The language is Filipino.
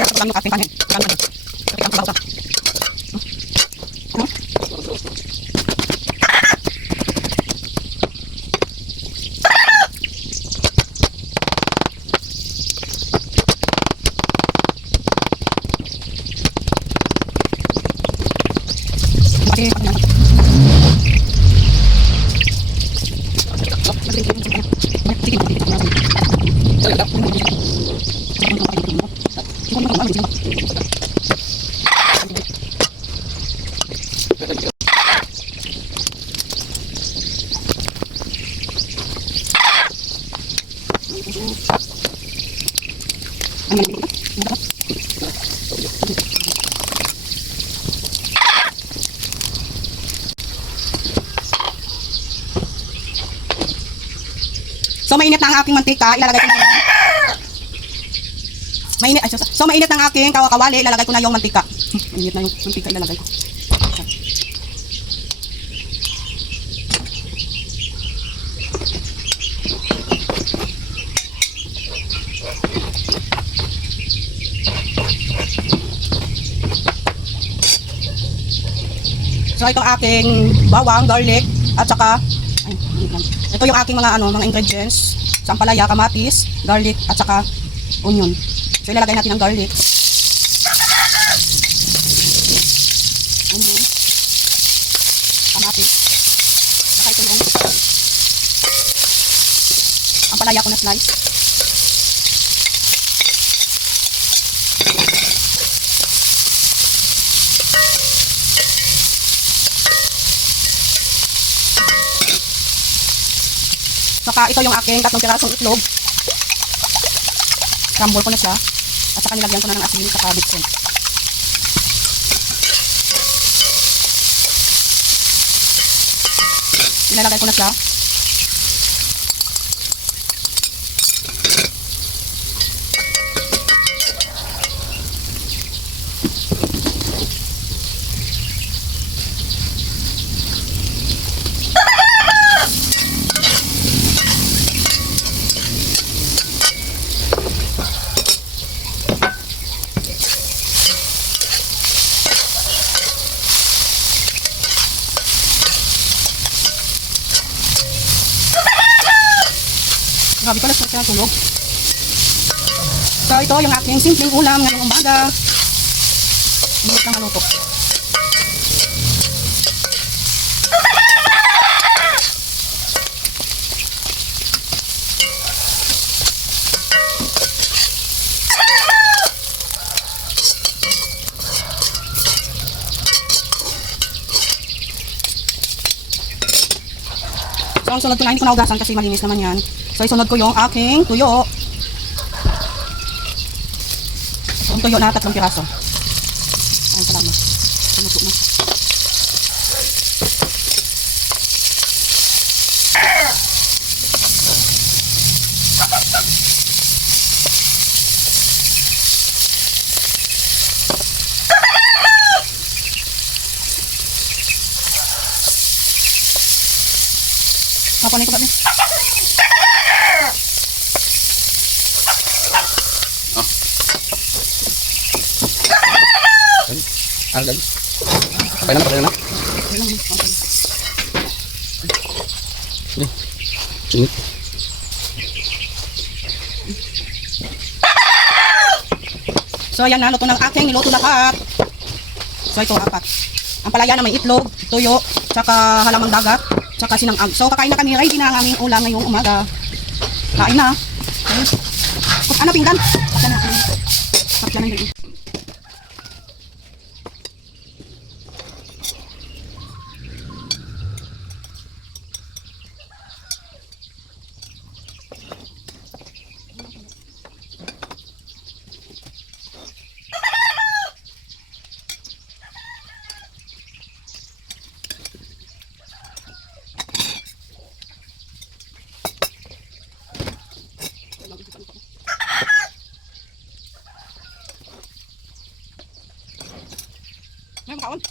Ito lang yung ating kanin. Kapit ang pabauta. So mainit na ang aking mantika, ilalagay ko na mainit, so mainit na ang aking kawali, ilalagay ko na yung mantika. Mainit na yung mantika, ilalagay ko. So ito aking bawang, garlic, at saka ito yung aking mga mga ingredients, sampalaya, kamatis, garlic, at saka onion. So ilalagay natin ang garlic. Onion. Kamatis. Saka ito yung sampalaya ko na slice. Saka ito yung aking 3 pirasong itlog. Crumble ko na siya. At saka nilagyan ko na ng asin saka bitsin. Ilalagay ko na siya. Grabe pala sa kaya tulog. So ito yung aking simpleng ulam ngayong umaga. Hindi kang maluto. So ang sunod ko na hindi ko naugasan kasi malinis naman yan. So isunod ko yung aking tuyo. So ang tuyo na 3 piraso. Ay salamat. Tumuto na. Pakunin ko ba niya? Ano lagi? Pakai na, pakai na. Ini. So ayan na, luto ng aking niluto lahat. So ito 4. Ang palaya na may itlog, tuyo, tsaka halamang dagat, tsaka sinangag. So kakain na kami, ready na ang aming ulam ngayong umaga. Kain na. Ano pinggan? Pakyan na. Pakyan na yun. Ngayon makaon.